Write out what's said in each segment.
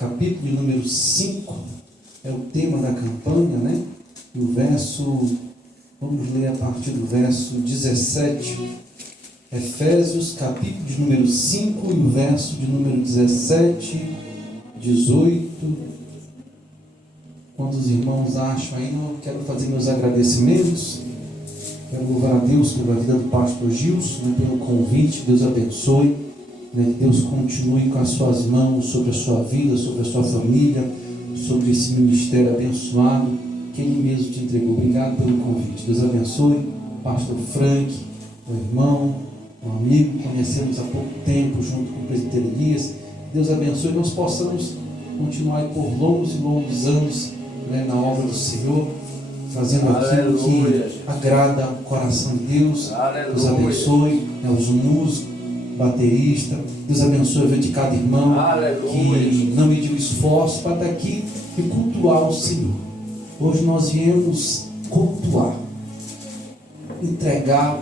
capítulo de número 5, é o tema da campanha, né? E o verso, vamos ler a partir do verso 17. Efésios, capítulo de número 5, e o verso de número 17, 18. Quando os irmãos acham aí, eu quero fazer meus agradecimentos. Quero louvar a Deus pela vida do pastor Gilson, né, pelo convite. Deus abençoe, né, que Deus continue com as suas mãos sobre a sua vida, sobre a sua família, sobre esse ministério abençoado que Ele mesmo te entregou. Obrigado pelo convite. Deus abençoe. Pastor Frank, o irmão, um amigo que conhecemos há pouco tempo, junto com o presbítero Elias. Deus abençoe, nós possamos continuar por longos e longos anos, né, na obra do Senhor, fazendo aquilo que agrada o coração de Deus. Aleluia. Deus abençoe, né, os músicos, baterista. Deus abençoe a vida de cada irmão. Aleluia. Que não mediu esforço para estar aqui e cultuar o Senhor. Hoje nós viemos cultuar, entregar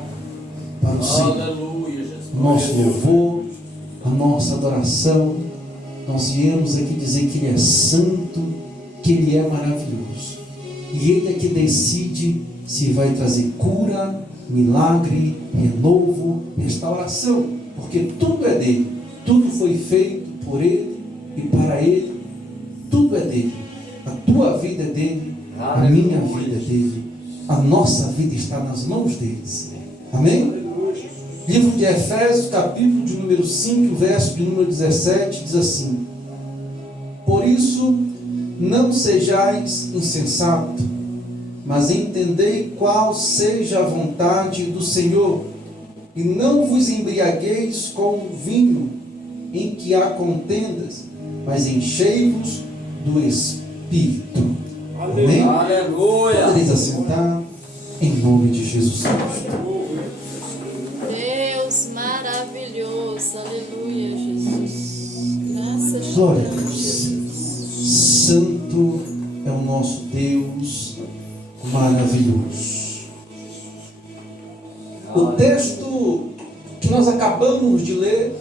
para o Senhor. Aleluia, o nosso louvor, a nossa adoração. Nós viemos aqui dizer que Ele é santo, que Ele é maravilhoso. E Ele é que decide se vai trazer cura, milagre, renovo, restauração. Porque tudo é dele. Tudo foi feito por Ele e para Ele. Tudo é dele. A tua vida é dele. A minha vida é dele. A nossa vida está nas mãos deles. Amém? Livro de Efésios, capítulo de número 5, verso de número 17, diz assim: por isso, não sejais insensatos, mas entendei qual seja a vontade do Senhor, e não vos embriagueis com o vinho, em que há contendas, mas enchei-vos do Espírito. Amém? Aleluia! Podeis assentar, em nome de Jesus Cristo. Deus maravilhoso, aleluia, Jesus. Graças Glória a Deus. Santo é o nosso Deus maravilhoso. O texto que nós acabamos de ler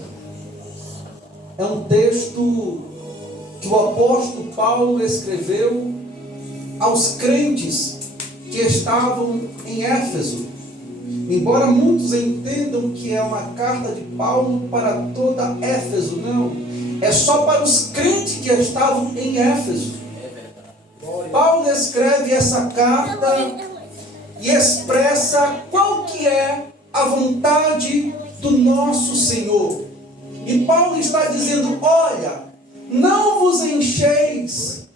é um texto que o apóstolo Paulo escreveu aos crentes que estavam em Éfeso. Embora muitos entendam que é uma carta de Paulo para toda Éfeso, não. É só para os crentes que estavam em Éfeso. Paulo escreve essa carta e expressa qual que é a vontade do nosso Senhor. E Paulo está dizendo: olha, não vos encheis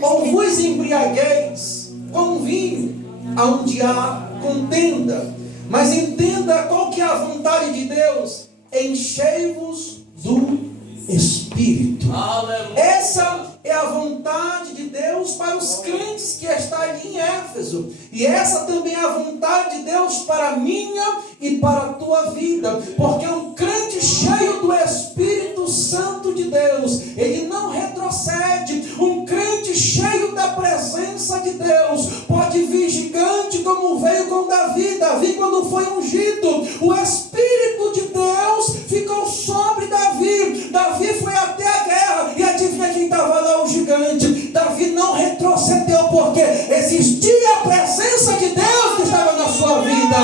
ou vos embriagueis com vinho, onde há contenda. Mas entenda qual que é a vontade de Deus: enchei-vos do Espírito. Aleluia. Essa é a vontade de Deus para os crentes que estão ali em Éfeso. E essa também é a vontade de Deus para a minha e para a tua vida. Porque um crente cheio do Espírito Santo de Deus, ele não retrocede. Um crente cheio da presença de Deus pode vir gigante como veio com Davi. Davi, quando foi ungido, o Espírito de Deus ficou sobre Davi. Davi foi até a guerra e adivinha quem estava lá? O gigante. Davi não retrocedeu porque existia a presença de Deus que estava na sua vida.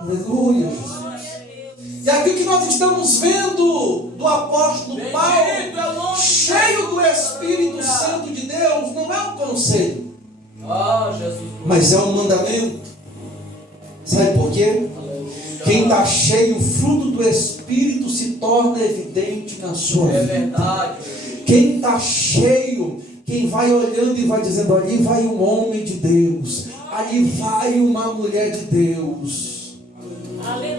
Aleluia, Jesus. E aqui o que nós estamos vendo do apóstolo Paulo, cheio do Espírito Santo de Deus, não é um conselho, mas é um mandamento. Sabe por quê? Quem está cheio, o fruto do Espírito se torna evidente na sua vida. Verdade. Quem está cheio, quem vai olhando e vai dizendo: ali vai um homem de Deus, ali vai uma mulher de Deus.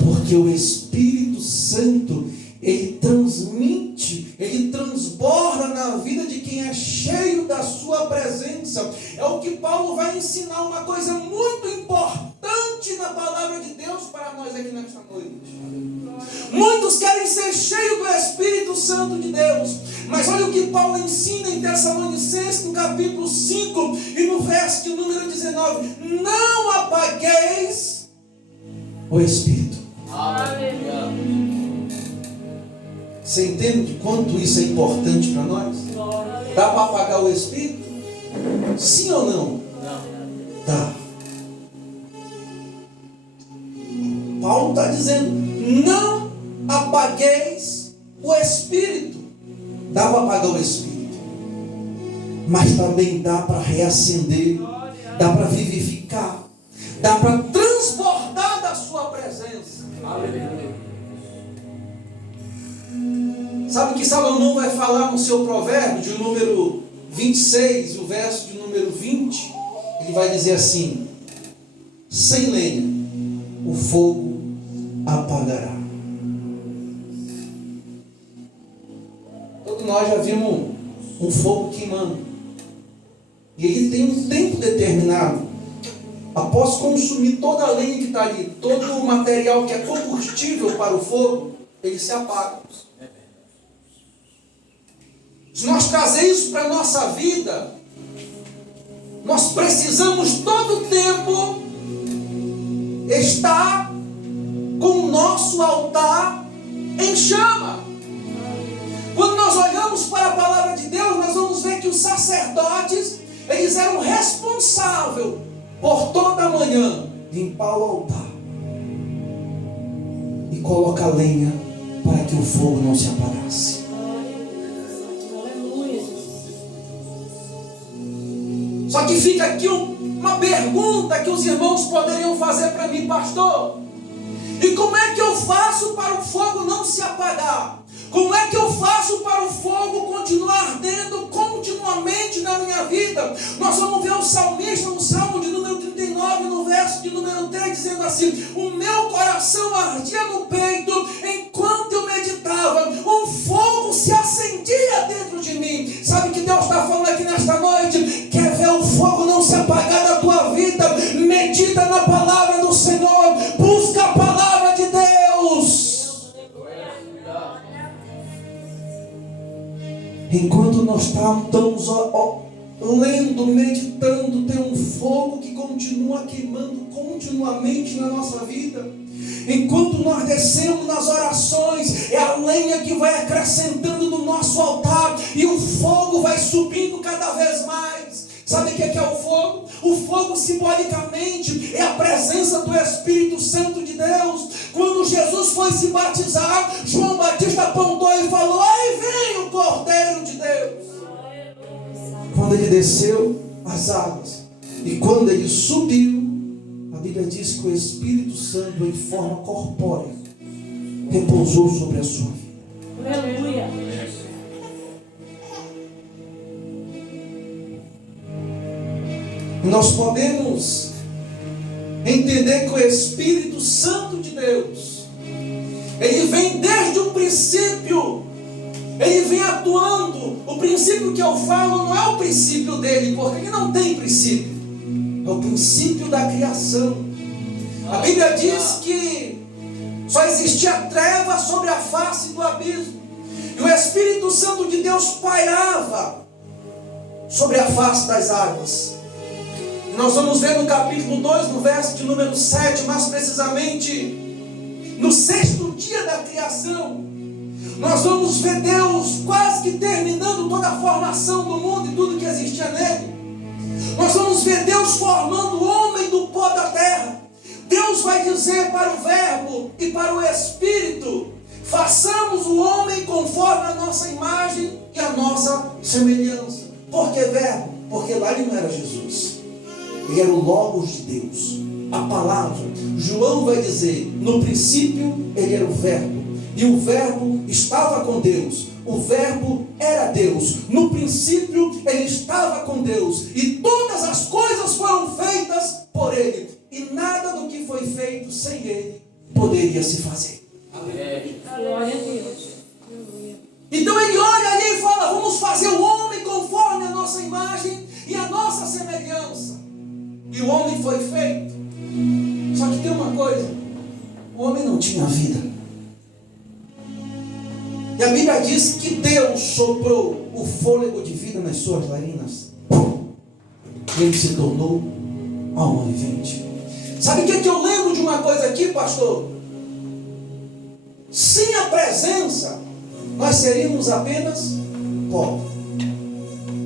Porque o Espírito Santo, ele transmite, ele transborda na vida de quem é cheio da sua presença. É o que Paulo vai ensinar, uma coisa muito importante na palavra de Deus para nós aqui nesta noite. Muitos querem ser cheios do Espírito Santo de Deus, mas olha o que Paulo ensina em Tessalonicenses, no capítulo 5 e no verso de número 19: não apagueis o Espírito. Aleluia. Você entende quanto isso é importante para nós? Dá para apagar o Espírito? Sim ou não? Dá. Paulo está dizendo: não apagueis o Espírito. Dá para apagar o Espírito, mas também dá para reacender, dá para vivificar, dá para transbordar da sua presença. Aleluia. Sabe o que Salomão vai falar no seu provérbio de número 26, o verso de número 20? Ele vai dizer assim: sem lenha o fogo apagará. Todos nós já vimos um fogo queimando, e ele tem um tempo determinado. Após consumir toda a lenha que está ali, todo o material que é combustível para o fogo, ele se apaga. Se nós trazermos isso para a nossa vida, nós precisamos todo o tempo estar com o nosso altar em chama. Quando nós olhamos para a palavra de Deus, nós vamos ver que os sacerdotes, eles eram responsáveis por toda manhã limpar o altar e colocar lenha para que o fogo não se apagasse. Só que fica aqui uma pergunta que os irmãos poderiam fazer para mim: pastor, e como é que eu faço para o fogo não se apagar? Como é que eu faço para o fogo continuar ardendo continuamente na minha vida? Nós vamos ver o salmista no Salmo de número 39, no verso de número 3, dizendo assim: o meu coração ardia no peito enquanto eu meditava, um fogo se acendia dentro de mim. Sabe o que Deus está falando aqui nesta noite? Quer ver o fogo não se apagar da tua vida? Medita na palavra do Senhor, busca a palavra de Deus. Enquanto nós estamos lendo, meditando, tem um fogo que continua queimando continuamente na nossa vida. Enquanto nós descemos nas orações, é a lenha que vai acrescentando no nosso altar, e o fogo vai subindo cada vez mais. Sabe o que é o fogo? O fogo, simbolicamente, é a presença do Espírito Santo de Deus. Quando Jesus foi se batizar, João Batista apontou e falou: aí vem o Cordeiro de Deus. Quando ele desceu as águas e quando ele subiu, a Bíblia diz que o Espírito Santo, em forma corpórea, repousou sobre a sua vida. Aleluia. Nós podemos entender que o Espírito Santo de Deus, ele vem desde o princípio, ele vem atuando. O princípio que eu falo não é o princípio dele, porque ele não tem princípio, é o princípio da criação. A Bíblia diz que só existia treva sobre a face do abismo, e o Espírito Santo de Deus pairava sobre a face das águas. Nós vamos ver no capítulo 2, no verso de número 7, mais precisamente, no 6º dia da criação, nós vamos ver Deus quase que terminando toda a formação do mundo e tudo que existia nele. Nós vamos ver Deus formando o homem do pó da terra. Deus vai dizer para o Verbo e para o Espírito: façamos o homem conforme a nossa imagem e a nossa semelhança. Por que Verbo? Porque lá ele não era Jesus. Ele era o Logos de Deus, a palavra. João vai dizer: no princípio ele era o Verbo, e o Verbo estava com Deus, o Verbo era Deus. No princípio ele estava com Deus, e todas as coisas foram feitas por ele, e nada do que foi feito sem ele poderia se fazer. Glória a Deus. Então ele olha ali e fala: vamos fazer o homem conforme a nossa imagem e a nossa semelhança. E o homem foi feito. Só que tem uma coisa: o homem não tinha vida. E a Bíblia diz que Deus soprou o fôlego de vida nas suas narinas, e ele se tornou alma vivente. Sabe o que eu lembro de uma coisa aqui, pastor? Sem a presença, nós seríamos apenas pó.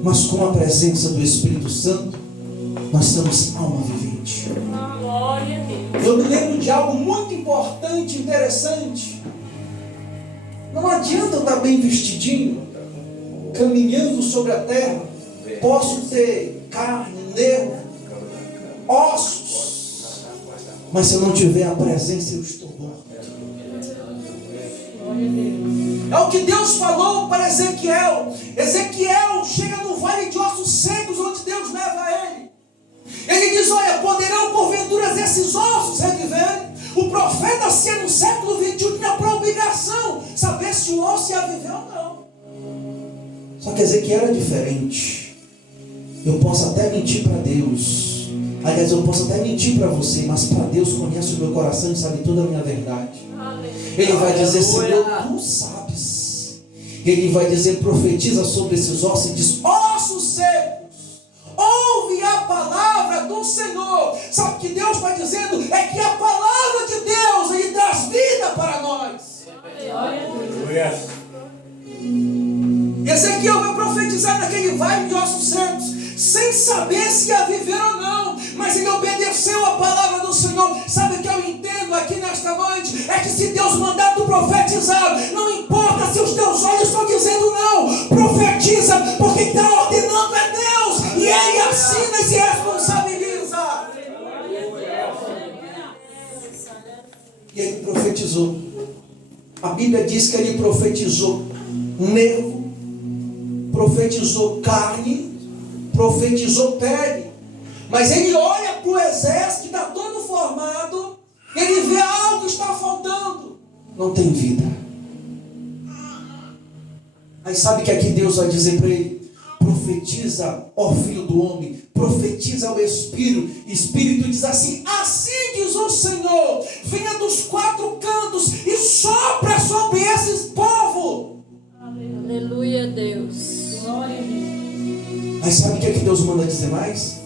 Mas com a presença do Espírito Santo, nós somos alma vivente. Glória a Deus. Eu me lembro de algo muito importante, interessante. Não adianta eu estar bem vestidinho, caminhando sobre a terra. Posso ter carne, nervo, ossos, mas se eu não tiver a presença, eu estou morto. É o que Deus falou para Ezequiel. Ezequiel chega no vale de ossos secos, onde Deus leva ele. Ele diz: olha, poderão porventura esses ossos reviverem? O profeta, se no século 21, tinha por obrigação saber se o osso ia viver ou não. Só que Ezequiel era diferente. Eu posso até mentir para Deus. Aliás, eu posso até mentir para você, mas para Deus conhece o meu coração e sabe toda a minha verdade. Ele vai dizer: Senhor, tu sabes. Ele vai dizer: profetiza sobre esses ossos e diz: ossos secos, ouve a palavra do Senhor. Sabe o que Deus está dizendo? É que a palavra de Deus, Ele traz vida para nós. Ezequiel vai profetizar naquele vale de ossos secos, sem saber se ia viver ou não, mas ele obedeceu a palavra do Senhor. Sabe o que eu entendo aqui nesta noite? É que se Deus mandar tu profetizar, não importa se os teus olhos estão dizendo não, profetiza, porque quem está ordenando é Deus, e Ele assina e se responsabiliza. E ele profetizou. A Bíblia diz que ele profetizou nervo, profetizou carne, profetizou pele. Mas ele olha para o exército que está todo formado, ele vê algo que está faltando. Não tem vida. Aí sabe que aqui Deus vai dizer para ele: profetiza, ó filho do homem, profetiza ao Espírito. Espírito diz assim: assim diz o Senhor, venha dos quatro cantos e sopra sobre esse povo. Aleluia, Deus. Glória a Deus. Mas sabe o que é que Deus manda dizer mais?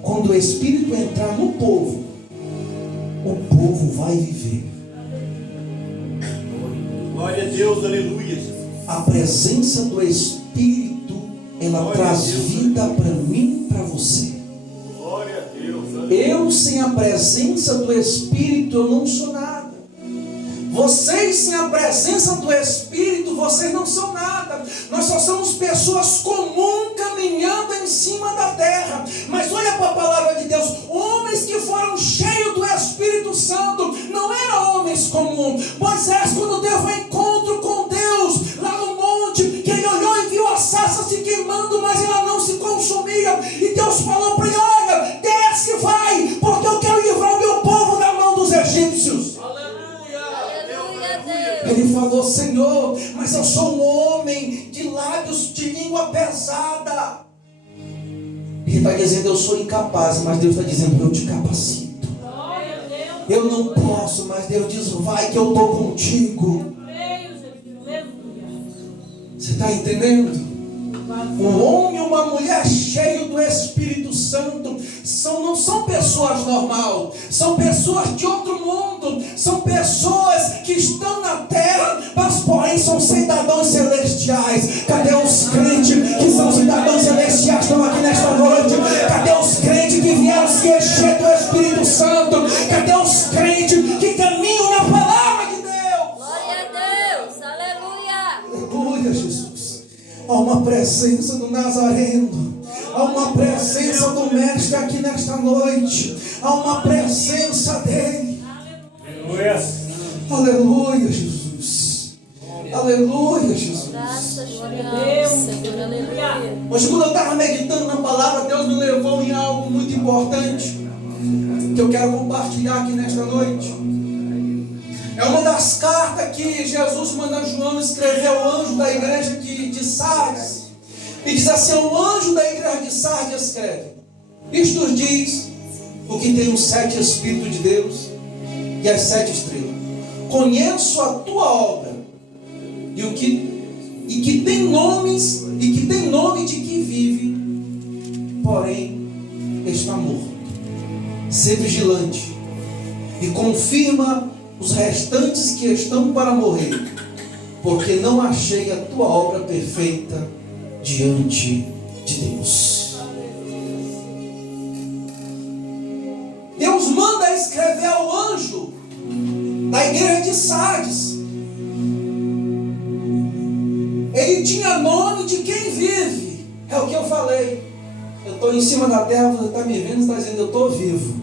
Quando o Espírito entrar no povo, o povo vai viver. Glória a Deus, aleluia. A presença do Espírito, ela traz vida para mim e para você. Glória a Deus, aleluia. Eu sem a presença do Espírito, eu não sou nada. Vocês sem a presença do Espírito, vocês não são nada. Nós só somos pessoas comuns caminhando em cima da terra. Mas olha para a palavra de Deus: homens que foram cheios do Espírito Santo não eram homens comuns. Moisés, quando teve um encontro com Deus lá no monte, que ele olhou e viu a sarça se queimando, mas ela não se consumia, e Deus falou para ele: olha, desce e vai, porque eu quero livrar o meu povo da mão dos egípcios. Ele falou: Senhor, mas eu sou um homem de lábios, de língua pesada. Ele está dizendo: eu sou incapaz, mas Deus está dizendo: eu te capacito. Eu não posso, mas Deus diz: vai que eu estou contigo. Você está entendendo? Um homem e uma mulher cheio do Espírito Santo não são pessoas normais, são pessoas de outro mundo, são pessoas que estão na terra, mas porém são cidadãos celestiais. Cadê os crentes que são cidadãos celestiais? Estão aqui nesta noite. Cadê os crentes que vieram se encher do Espírito Santo? Cadê os crentes que caminham na palavra de Deus? Glória a Deus. Aleluia. Aleluia, Jesus. Há uma presença do Nazareno. Há uma presença do Mestre aqui nesta noite. Há uma presença dele. Aleluia. Aleluia, Jesus. Aleluia, Jesus. Graças a Deus, Senhor. Aleluia. Hoje, quando eu estava meditando na palavra, Deus me levou em algo muito importante que eu quero compartilhar aqui nesta noite. É uma das cartas que Jesus manda João escrever ao anjo da igreja de Sardes. E diz assim: o anjo da igreja de Sardes escreve: isto diz o que tem os 7 Espíritos de Deus e as 7 estrelas. Conheço a tua obra e que tem nomes e que tem nome de que vive, porém está morto. Sê vigilante e confirma os restantes que estão para morrer, porque não achei a tua obra perfeita diante de Deus. Deus manda escrever ao anjo da igreja de Sardes. Ele tinha nome de quem vive. É o que eu falei. Eu estou em cima da terra, você está me vendo, está dizendo, eu estou vivo.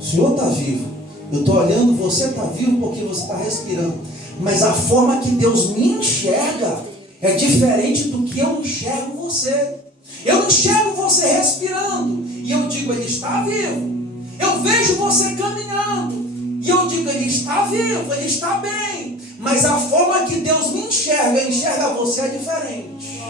O Senhor está vivo. Eu estou olhando, você está vivo porque você está respirando. Mas a forma que Deus me enxerga é diferente do que eu enxergo você. Eu enxergo você respirando e eu digo, ele está vivo. Eu vejo você caminhando e eu digo, ele está vivo, ele está bem. Mas a forma que Deus me enxerga você é diferente.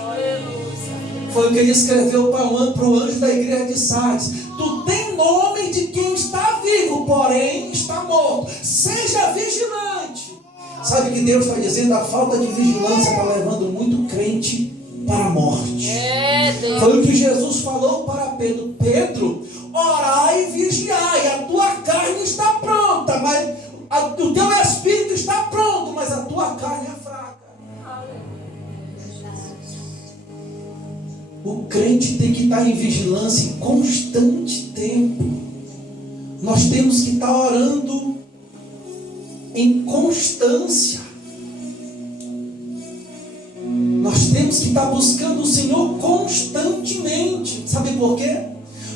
Foi o que ele escreveu para o anjo da igreja de Sardes. Tu tem nome de quem está vivo, porém está morto. Seja vigilante. Sabe o que Deus está dizendo? A falta de vigilância está levando muito crente para a morte. Foi o que Jesus falou para Pedro. Pedro, orai e vigiai. A tua carne está pronta, mas o teu espírito está pronto, mas a tua carne é fraca. O crente tem que estar em vigilância em constante tempo. Nós temos que estar orando em constância. Nós temos que estar buscando o Senhor constantemente. Sabe por quê?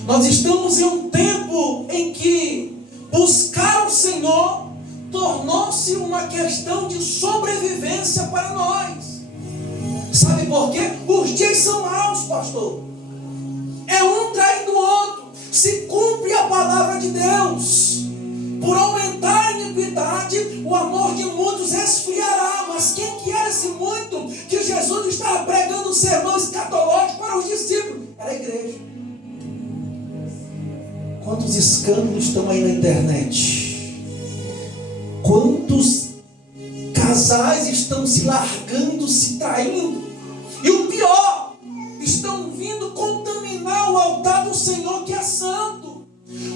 Nós estamos em um tempo em que buscar o Senhor tornou-se uma questão de sobrevivência para nós. Sabe por quê? Os dias são maus, pastor. É um traindo o outro. Se cumpre a palavra de Deus. Por aumentar a iniquidade, o amor de muitos esfriará. Mas quem que era esse muito que Jesus estava pregando o sermão escatológico para os discípulos? Era a igreja. Quantos escândalos estão aí na internet? Quantos casais estão se largando, se traindo? E o pior, estão vindo contaminar o altar do Senhor que é santo.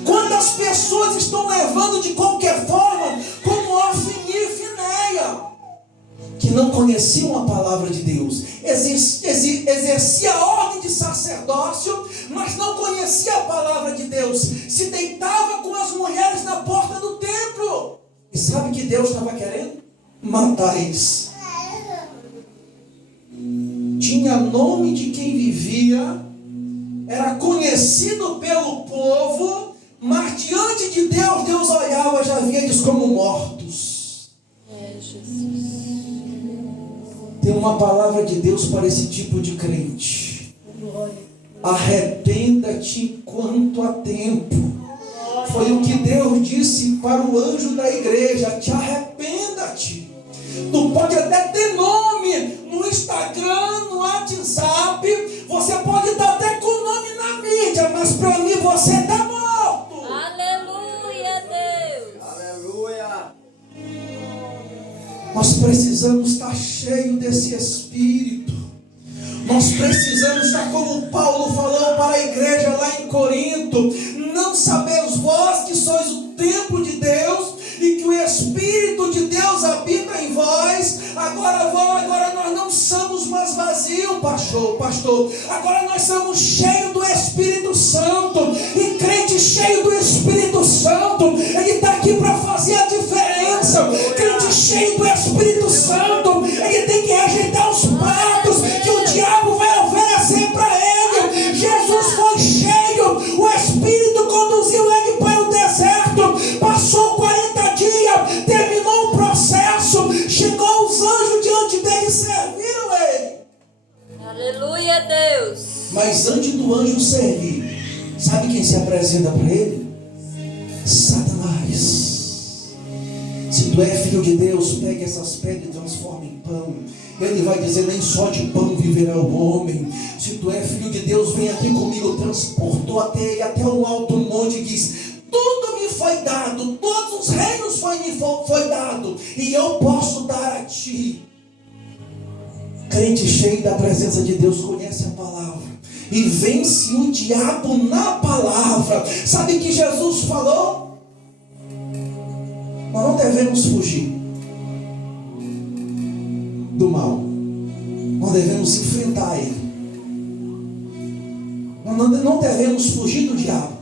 Quantas pessoas estão levando de qualquer forma, como Ofni e Finéia, que não conheciam a palavra de Deus, exercia a ordem de sacerdócio, mas não conhecia a palavra de Deus, se deitava com as mulheres na porta do templo. E sabe o que Deus estava querendo? Matar eles. Tinha nome de quem vivia, era conhecido pelo povo, mas diante de Deus, Deus olhava, já via eles como mortos. Tem uma palavra de Deus para esse tipo de crente. Arrependa-te enquanto há tempo. Foi o que Deus disse para o anjo da igreja: te arrependa-te. Tu pode até ter nome no Instagram, no WhatsApp, você pode estar até com o nome na mídia, mas para mim você está morto. Aleluia, Deus. Aleluia. Nós precisamos estar cheios desse Espírito. Nós precisamos estar como Paulo falou para a igreja lá em Corinto: não sabeis vós que sois o templo de Deus e que o Espírito de Deus habita em vós? Agora nós não somos mais vazios, pastor. Agora nós somos cheios do Espírito Santo. E crente cheio do Espírito Santo, ele está aqui para fazer a diferença. Crente cheio do Espírito Santo, ele tem que rejeitar os pratos que o diabo vai oferecer para ele. Jesus foi cheio, o Espírito conduziu ele para o deserto, passou 40 dias, terminou o processo, chegou os anjos diante dele e serviram ele. Aleluia, Deus. Mas antes do anjo servir, sabe quem se apresenta para ele? Satanás. Se tu é filho de Deus, pegue essas pedras e transforme em pão. Ele vai dizer: nem só de pão viverá o homem. Se tu é filho de Deus, vem aqui comigo. Transportou até o alto monte e diz: tudo me foi dado, todos os reinos foi dado, e eu posso dar a ti. Crente cheio da presença de Deus conhece a palavra e vence o diabo na palavra. Sabe que Jesus falou? Nós não devemos fugir do mal. Nós devemos enfrentar ele. Nós não devemos fugir do diabo.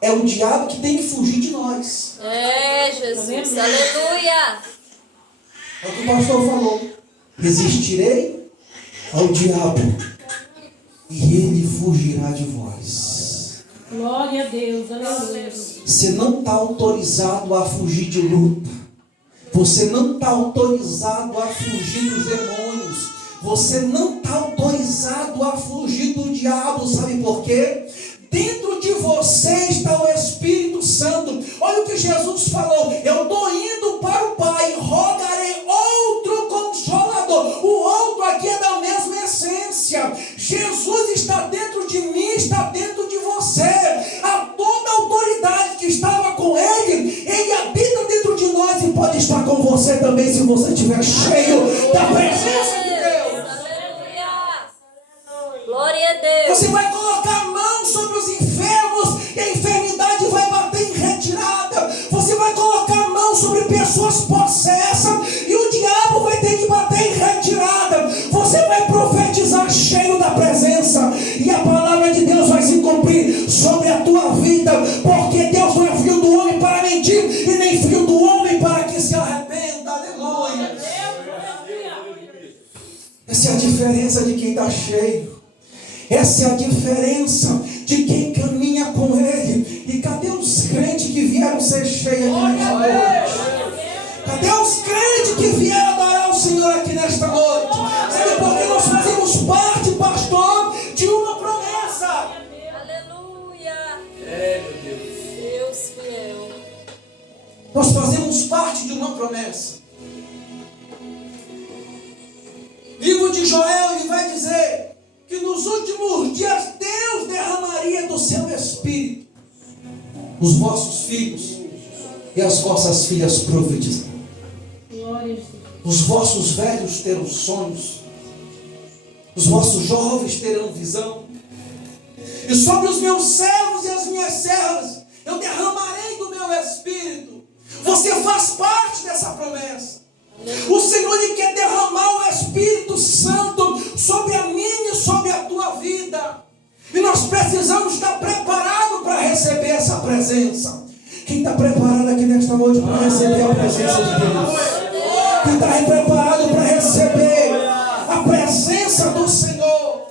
É o diabo que tem que fugir de nós. É, Jesus. Aleluia. É o que o pastor falou. Resistirei ao diabo e ele fugirá de vós. Glória a Deus. Aleluia. Você não está autorizado a fugir de luta. Você não está autorizado a fugir dos demônios. Você não está autorizado a fugir do diabo. Sabe por quê? Dentro de você está o Espírito Santo. Olha o que Jesus falou. Eu estou indo para o Pai. Rogarei outro Consolador. O outro aqui é da mesma essência. Jesus está dentro de mim, está dentro de você. A toda a autoridade que estava com Ele, Ele habita dentro de nós e pode estar com você também se você estiver cheio da presença de Deus. Aleluia. Glória a Deus. Você vai colocar a mão sobre os enfermos e a enfermidade vai bater em retirada. Você vai colocar a mão sobre pessoas possessas e o diabo vai ter que bater em retirada. Você vai profetizar cheio da presença e a palavra de Deus vai se cumprir sobre a tua vida, porque Deus não é filho do homem para mentir e nem filho do homem para que se arrependa. Aleluia. Essa é a diferença de quem está cheio. Essa é a diferença de quem caminha com Ele. E cadê os crentes que vieram ser cheios aqui nesta noite? Cadê os crentes que vieram adorar o Senhor aqui nesta noite? Sabe por que nós fazemos parte, pastor, de uma promessa? Aleluia. É, meu Deus. Deus fiel. Nós fazemos parte de uma promessa. Livro de Joel, ele vai dizer que nos últimos dias Deus derramaria do seu Espírito. Os vossos filhos e as vossas filhas profetizarão. Glória a Deus. Os vossos velhos terão sonhos. Os vossos jovens terão visão. E sobre os meus servos e as minhas servas eu derramarei do meu Espírito. Você faz parte dessa promessa. O Senhor ele quer derramar o Espírito Santo sobre a minha e sobre a tua vida. E nós precisamos estar preparados para receber essa presença. Quem está preparado aqui nesta noite para receber a presença de Deus? Quem está aí preparado para receber a presença do Senhor?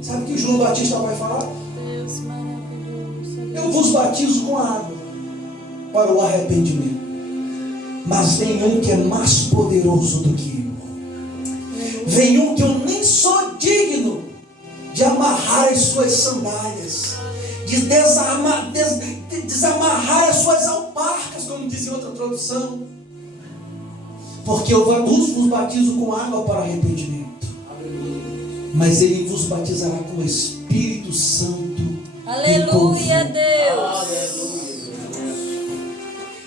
Sabe o que João Batista vai falar? Deus maravilhoso. Eu vos batizo com água para o arrependimento. Mas vem um que é mais poderoso do que eu. Vem um que eu nem sou digno de amarrar as suas sandálias, de desamarrar as suas alparcas, como diz em outra tradução. Porque eu vos batizo com água para arrependimento. Mas ele vos batizará com o Espírito Santo. Aleluia, Deus.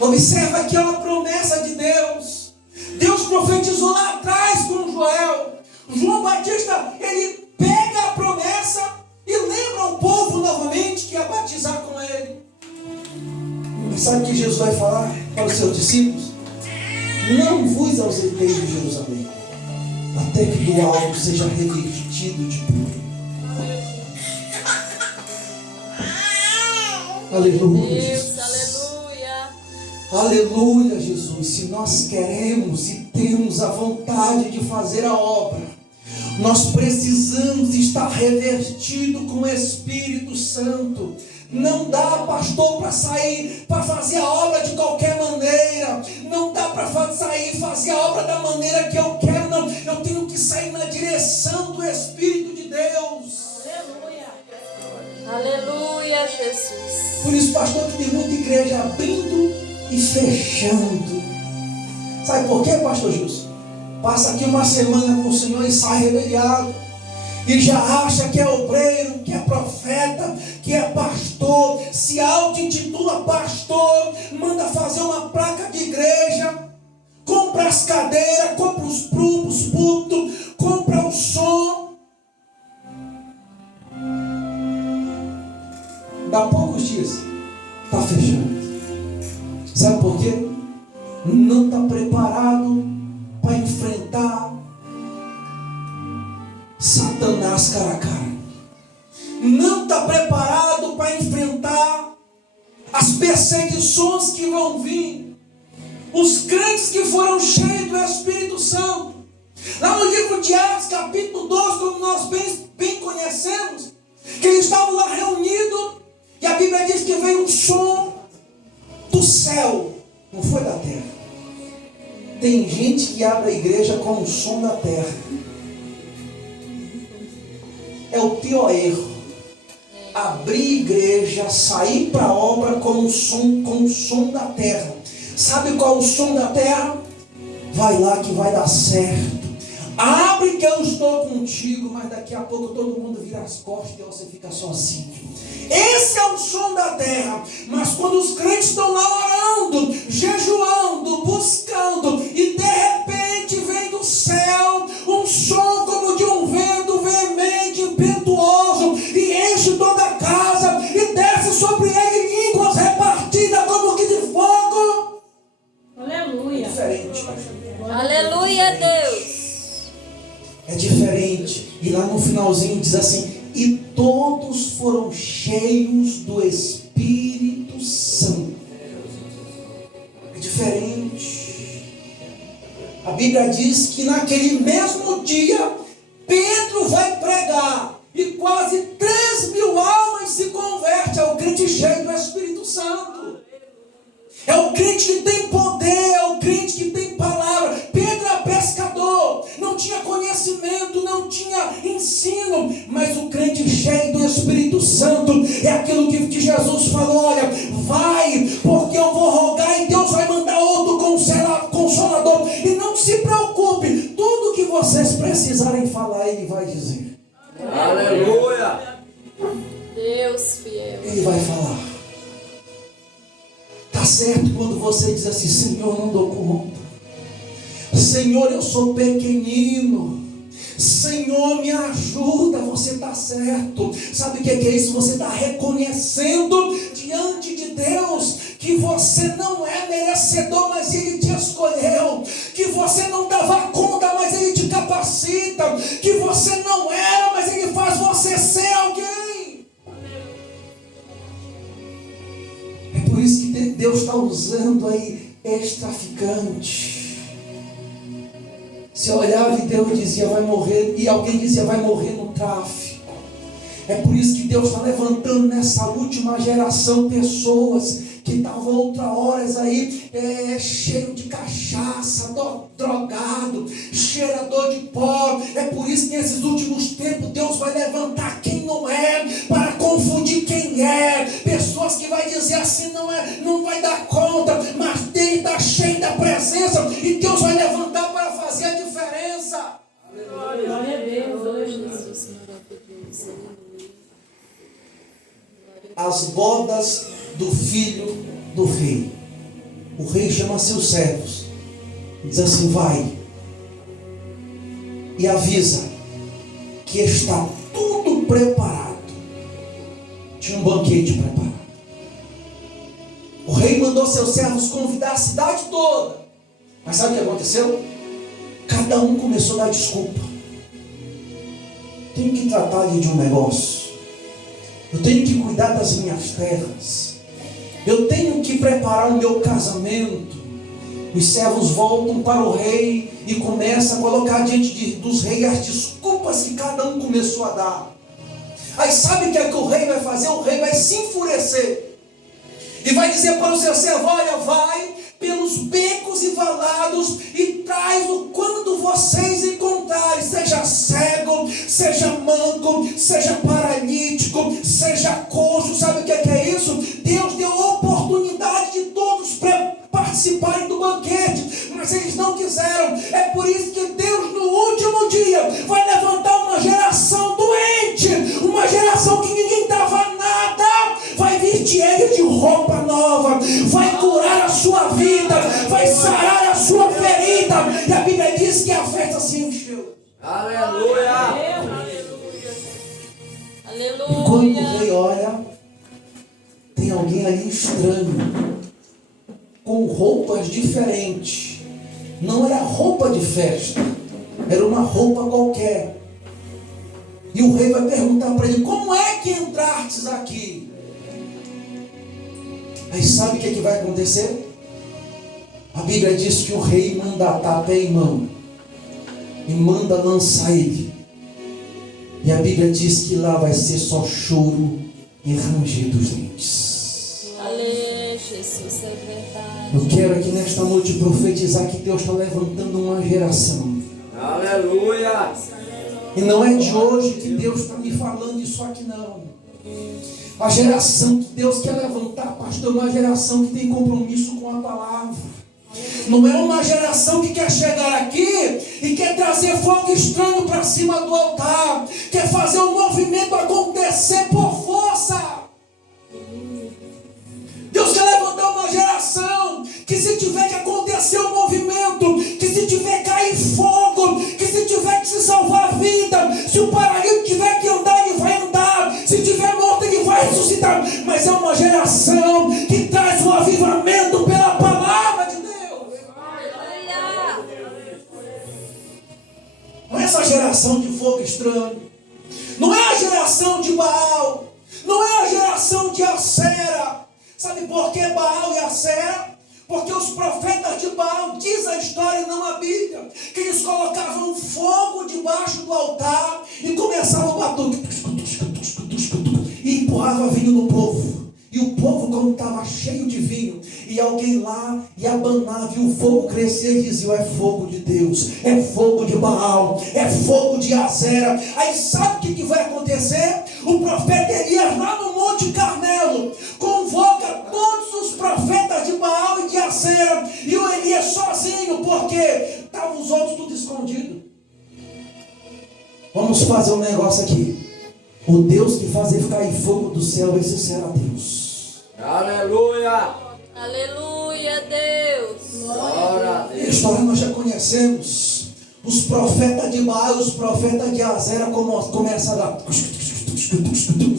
Observa que é uma promessa de Deus. Deus profetizou lá atrás com Joel. João Batista, ele pega a promessa e lembra o povo novamente que ia batizar com ele. Mas sabe o que Jesus vai falar para os seus discípulos? Não vos ausentei de Jerusalém, até que do alto seja revestido de poder. Aleluia, Deus, Jesus. aleluia. Aleluia, Jesus. Se nós queremos e temos a vontade de fazer a obra, nós precisamos estar revestido com o Espírito Santo. Não dá, pastor, para sair, para fazer a obra de qualquer maneira. Não dá para sair e fazer a obra da maneira que eu quero, não. Eu tenho que sair na direção do Espírito de Deus. Aleluia, Jesus. Por isso, pastor, que tem muita igreja abrindo e fechando. Sabe por quê, pastor Júlio? Passa aqui uma semana com o Senhor e sai rebeliado. E já acha que é obreiro, que é profeta, que é pastor, se auto-intitula pastor, manda fazer uma placa de igreja, compra as cadeiras, compra os púlpitos, compra o som. Dá poucos dias, está fechando. faz cara a cara. Não está preparado para enfrentar as perseguições que vão vir. Os crentes que foram cheios do Espírito Santo. Lá no livro de Atos, capítulo 12, como nós bem conhecemos, que eles estavam lá reunidos, e a Bíblia diz que veio um som do céu, não foi da terra. Tem gente que abre a igreja com o som da terra. É o pior erro. Abrir igreja, sair para a obra com o som da terra. Sabe qual é o som da terra? Vai lá que vai dar certo. Abre que eu estou contigo, mas daqui a pouco todo mundo vira as costas e você fica sozinho. Esse é o som da terra. Mas quando os crentes estão lá orando, jejuando, buscando, e de repente vem do céu um som como de um vento veemente, impetuoso, e enche toda a casa, e desce sobre ele línguas repartidas como que de fogo. Aleluia. É diferente, pastor. Aleluia, Deus. É diferente. E lá no finalzinho diz assim: e todos foram cheios do Espírito Santo. É diferente. A Bíblia diz que naquele mesmo dia Pedro vai pregar e quase 3.000 almas se convertem. É o crente cheio do Espírito Santo. É o crente que tem poder, é o crente que tem palavra. Pedro é pescador, não tinha conhecimento, não tinha ensino, mas o crente cheio do Espírito Santo é aquilo que Jesus falou: olha, vai, porque eu vou rogar e Deus vai mandar outro consolador. E não se preocupe, tudo que vocês precisarem falar, Ele vai dizer. Aleluia. Deus fiel. Ele vai falar. Está certo quando você diz assim: Senhor, não dou conta. Senhor, eu sou pequenino. Senhor, me ajuda. Você está certo. Sabe o que é isso? Você está reconhecendo diante de Deus que você não é merecedor, mas Ele te escolheu. Que você não dava conta, mas Ele te capacita. Que você não era, mas Ele faz você ser alguém. É por isso que Deus está usando aí ex-traficante. Você olhava e Deus dizia: vai morrer, e alguém dizia: vai morrer no tráfico. É por isso que Deus está levantando nessa última geração pessoas que estavam outra horas aí cheio de cachaça, drogado, cheirador de pó. É por isso que nesses últimos tempos Deus vai levantar quem não é, para confundir quem é. Pessoas que vai dizer assim: não vai dar conta, mas Deus está cheio da presença, e Deus vai levantar para fazer a diferença. Glória a Deus. Jesus maravilhoso. As bodas do filho do rei. O rei chama seus servos, diz assim: vai e avisa que está tudo preparado. Tinha um banquete preparado. O rei mandou seus servos convidar a cidade toda. Mas sabe o que aconteceu? Cada um começou a dar desculpa. Tenho que tratar de um negócio. Eu tenho que cuidar das minhas terras. Eu tenho que preparar o meu casamento. Os servos voltam para o rei e começam a colocar diante dos reis as desculpas que cada um começou a dar. Aí sabe o que é que o rei vai fazer? O rei vai se enfurecer e vai dizer para o seu servo: olha, vai pelos becos e valados e traz o quando vocês encontrarem, seja cego, seja manco, seja paralítico, seja coxo. Sabe o que é isso? Deus deu oportunidade de todos participarem do banquete, mas eles não quiseram. É por isso que Deus no último dia vai levantar uma geração doente, uma geração que ninguém dava nada, vai vestir ele de roupa nova, vai curar a sua vida, vai sarar a sua ferida. E a Bíblia diz que a festa se encheu. Aleluia. E quando o rei olha, tem alguém ali estranho, com roupas diferentes. Não era roupa de festa, era uma roupa qualquer. E o rei vai perguntar para ele: como é que entrastes aqui? Aí sabe o que vai acontecer? A Bíblia diz que o rei manda atar pé e mão e manda lançar ele. E a Bíblia diz que lá vai ser só choro e ranger dos dentes. Aleluia, Jesus, é verdade. Eu quero aqui nesta noite profetizar que Deus está levantando uma geração. Aleluia. E não é de hoje que Deus está me falando isso aqui, não. A geração que Deus quer levantar, pastor, é uma geração que tem compromisso com a palavra. Não é uma geração que quer chegar aqui e quer trazer fogo estranho para cima do altar, quer fazer o movimento acontecer por força. Deus quer levantar uma geração que, se tiver que acontecer um movimento, que se tiver que cair fogo, que se tiver que se salvar a vida, se o paralítico tiver que andar, ele vai andar, se tiver morto, ele vai ressuscitar. Mas é uma geração que traz um avivamento pela palavra de Deus. Não é essa geração de fogo estranho, não é a geração de Baal, não é a geração de Acera. Sabe por que Baal e Acera? Porque os profetas de Baal, diz a história e não a Bíblia, que eles colocavam fogo debaixo do altar e começavam a bater e empurrava vinho no povo. E o povo, quando estava cheio de vinho, e alguém lá e abanava, e o fogo crescia e dizia: é fogo de Deus, é fogo de Baal, é fogo de Acera. Aí sabe o que vai acontecer? O profeta Elias, lá no Monte Carmelo, convoca todos os profetas de Baal e de Acera, e o Elias sozinho, porque estavam os outros tudo escondidos. Vamos fazer um negócio aqui. O Deus que fazer cair fogo do céu, esse será Deus. Aleluia. Aleluia, Deus. Glória a A Deus. história nós já conhecemos. Os profetas de Baal, os profetas de Azera começaram a...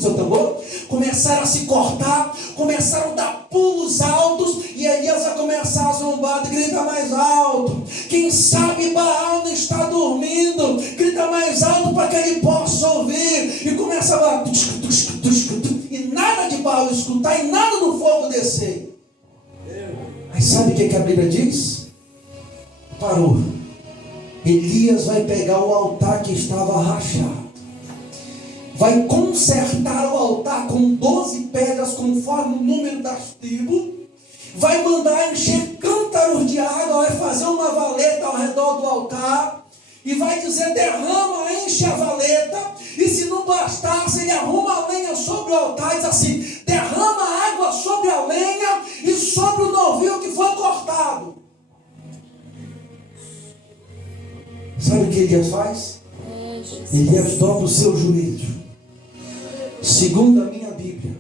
seu tambor, começaram a se cortar, começaram a dar pulos altos, e Elias vai começar a zombar, grita mais alto. Quem sabe Baal não está dormindo, grita mais alto para que ele possa ouvir, e começa a e nada de Baal escutar, e nada do fogo descer. Aí sabe o que a Bíblia diz? Parou. Elias vai pegar o altar que estava rachado, vai consertar o altar com 12 pedras, conforme o número das tribos, vai mandar encher cântaros de água, vai fazer uma valeta ao redor do altar, e vai dizer: derrama, enche a valeta, e se não bastasse, ele arruma a lenha sobre o altar, e diz assim: derrama água sobre a lenha e sobre o novio que foi cortado. Sabe o que Elias faz? Elias dobra o seu joelho. Segundo a minha Bíblia,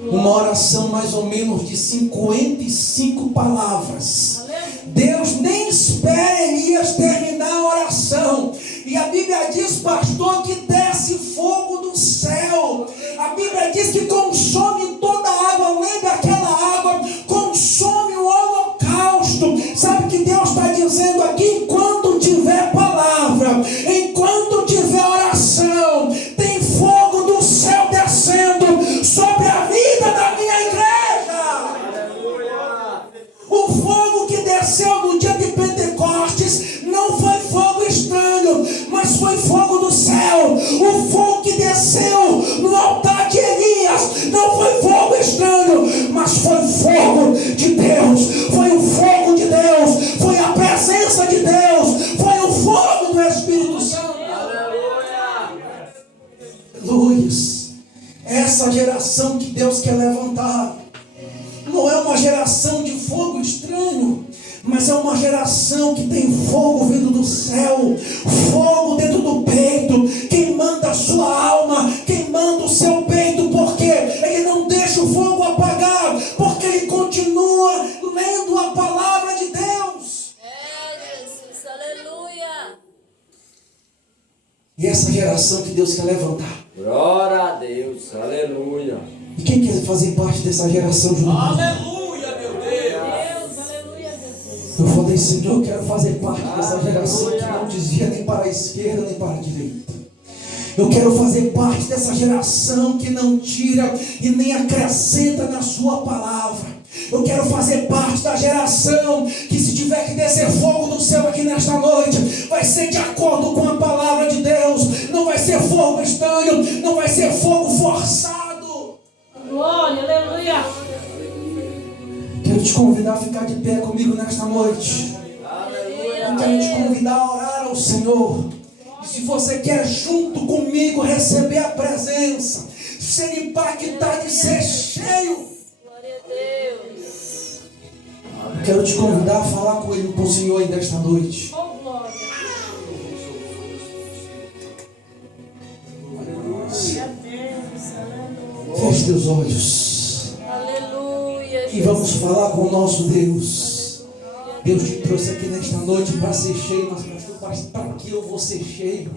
uma oração mais ou menos de 55 palavras. Deus nem espera Elias terminar a oração. E a Bíblia diz, pastor, que desce fogo do céu. A Bíblia diz que consome toda a água. Lembra aquela água? Consome o holocausto. Sabe o que Deus está dizendo aqui? Enquanto tiver palavra, enquanto tiver oração, tem fogo do céu descendo sobre a vida da minha igreja. O fogo que desceu no dia de Pentecostes não foi fogo estranho, mas foi fogo do céu. O fogo que desceu no altar de Elias não foi fogo estranho, mas foi fogo de Deus. Foi o fogo de Deus, foi a presença de Deus, foi o fogo do Espírito Santo. Aleluia. Essa geração que Deus quer levantar não é uma geração de fogo estranho, mas é uma geração que tem fogo vindo do céu, fogo dentro do peito, queimando a sua alma, queimando o seu peito, porque ele não deixa o fogo apagar, porque ele continua lendo a palavra de Deus. Jesus, aleluia. E essa geração que Deus quer levantar. Glória a Deus. Aleluia. E quem quer fazer parte dessa geração junto? Aleluia, meu Deus. Aleluia, Jesus. Eu falei: Senhor, eu quero fazer parte dessa geração que não desvia nem para a esquerda nem para a direita. Eu quero fazer parte dessa geração que não tira e nem acrescenta na sua palavra. Eu quero fazer parte da geração que, se tiver que descer fogo do céu aqui nesta noite, vai ser de acordo com a palavra de Deus. Não vai ser fogo estranho, não vai ser fogo forçado. Glória, aleluia. Quero te convidar a ficar de pé comigo nesta noite. Eu quero te convidar a orar ao Senhor. E se você quer junto comigo receber a presença, ser impactado e ser cheio, Glória a Deus. eu quero te convidar a falar com Ele, com o Senhor ainda esta noite. Oh, glória. Glória a Deus, aleluia. Feche teus olhos Aleluia, e vamos Jesus. falar com o nosso Deus. Deus te trouxe aqui nesta noite para ser cheio, mas para que eu vou ser cheio?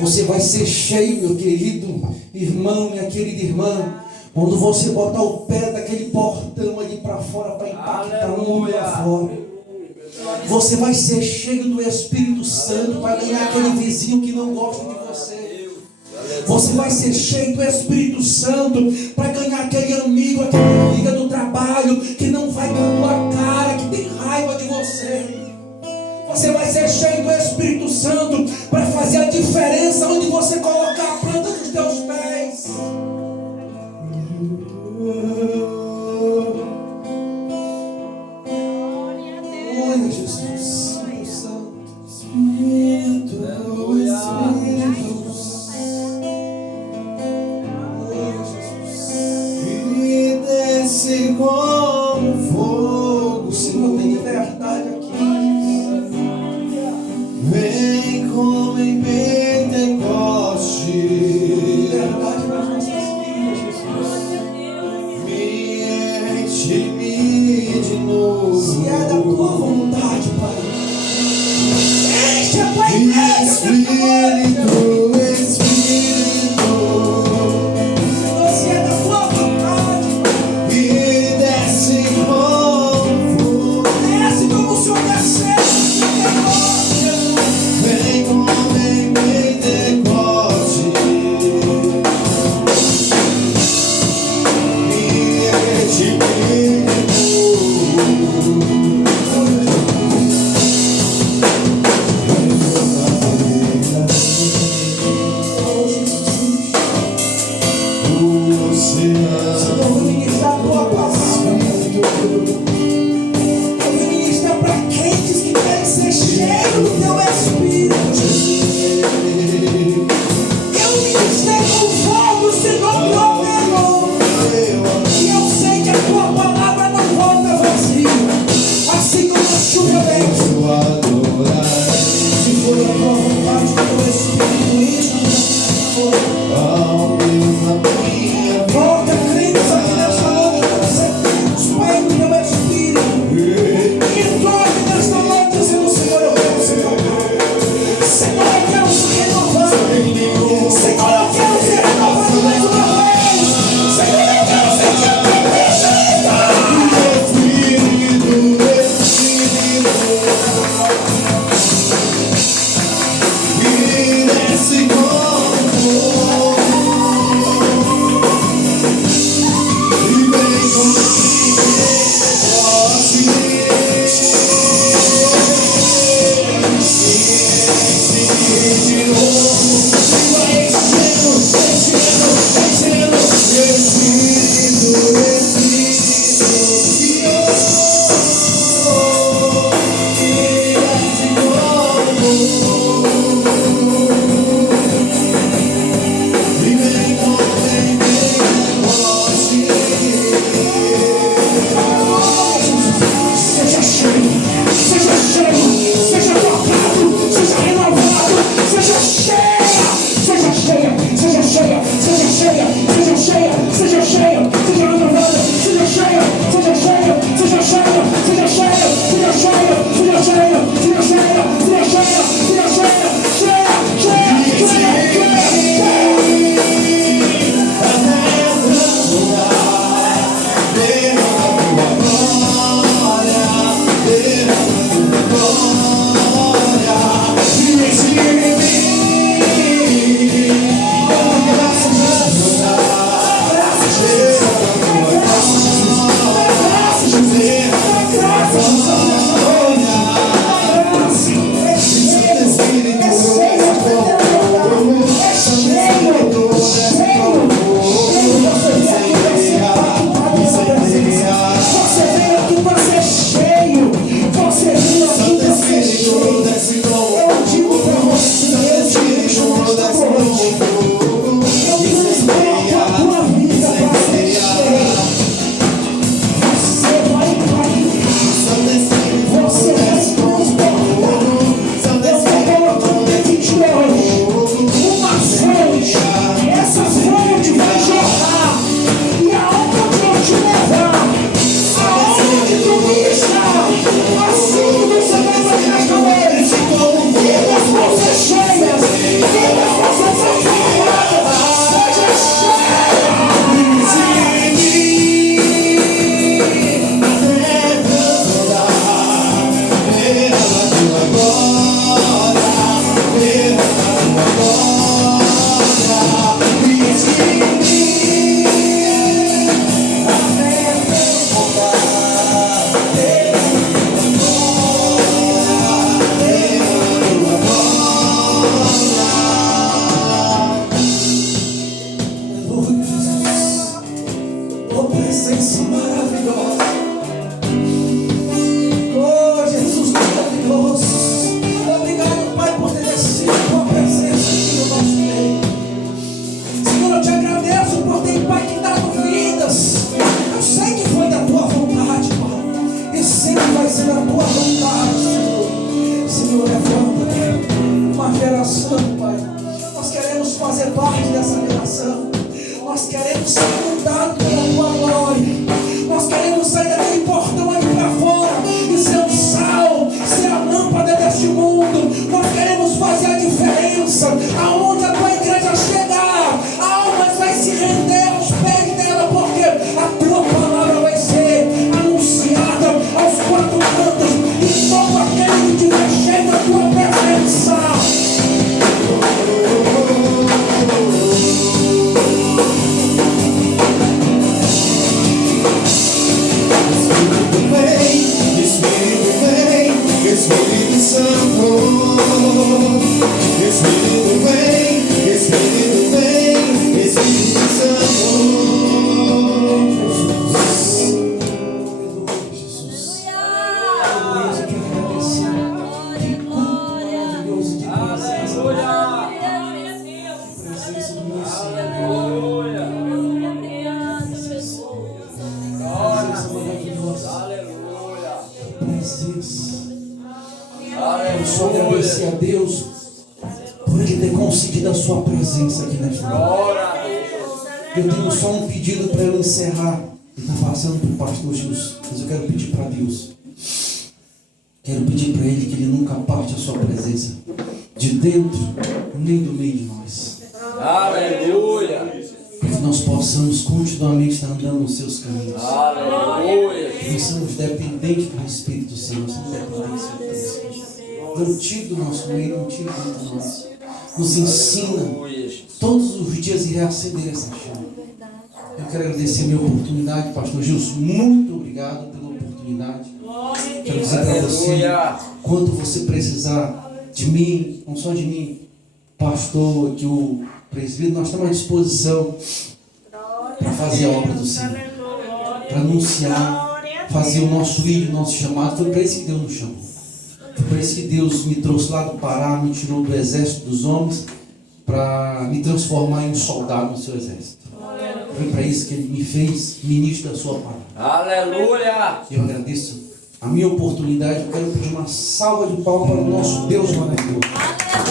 Você vai ser cheio, meu querido irmão, minha querida irmã, quando você botar o pé daquele portão ali para fora, para impactar o mundo lá fora. Você vai ser cheio do Espírito Santo para ganhar aquele vizinho que não gosta de você. Você vai ser cheio do Espírito Santo para ganhar aquele amigo, aquela amiga do trabalho que não vai com a tua cara, que tem raiva de você. Você vai ser cheio do Espírito Santo para fazer a diferença onde você colocar a planta dos teus pés. Glória a Jesus. Espírito Santo. Espírito E desce como fogo, O Senhor tem liberdade aqui. vem como em Pentecoste, Liberdade nas nossas vidas, Jesus. me enche-me de novo. Se é da tua vontade, Pai. Enche a tua igreja, Espírito, Espírito, Senhor, se é da tua vontade. e desce como fogo, Desce como o Senhor desceu. vem como em Pentecoste, me enche-me de novo. levanta, Pai, uma geração, Pai. Nós queremos fazer parte dessa geração. Nós queremos ser mudados pela Tua glória. Nós queremos sair daquele portão aqui para fora e ser o sal, ser a lâmpada deste mundo. Nós queremos fazer a diferença. Aonde a Tua igreja chegar, a alma vai se render aos pés dela, porque a Tua palavra vai ser anunciada aos quatro cantos e todo aquele que estiver cheio da Tua presença. Espírito Santo, Espírito vem, Espírito vem, Espírito Santo. Jesus. Aleluia, eu quero agradecer. Que culto maravilhoso de presença. Presença do meu Senhor. Presença maravilhosa. Presença. Eu só agradecer a Deus por Ele ter concedido a sua presença aqui nesta hora. Eu tenho só um pedido para eu encerrar. E está passando para o pastor Jesus. Mas eu quero pedir para Deus. Quero pedir para Ele que Ele nunca parte a sua presença de dentro, nem do meio de nós. Aleluia. Para que nós possamos continuamente estar andando nos seus caminhos. Aleluia. Nós somos dependentes do Espírito Santo. Nós somos dependentes do Espírito Santo. Não tire do nosso meio, não tire dentro de nós. Nos ensina todos os dias a reacender essa chama. Eu quero agradecer a minha oportunidade, pastor Gilson. Muito obrigado pela oportunidade. Quero dizer para você, quando você precisar de mim, não só de mim, pastor, que o presbítero, nós estamos à disposição para fazer a obra do Senhor, para anunciar, fazer o nosso ídolo, o nosso chamado. Foi para isso que Deus nos chamou. Foi para isso que Deus me trouxe lá do Pará, me tirou do exército dos homens, para me transformar em um soldado no seu exército. Foi para isso que Ele me fez ministro da sua palavra. Aleluia. Eu agradeço a minha oportunidade. Eu quero pedir uma salva de palmas para o nosso Deus maravilhoso. Toda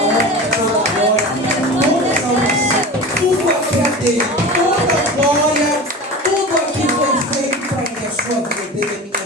honra, toda glória, toda salvação, tudo aqui é dele, toda glória, tudo aqui foi feito para que a sua vida dele é minha.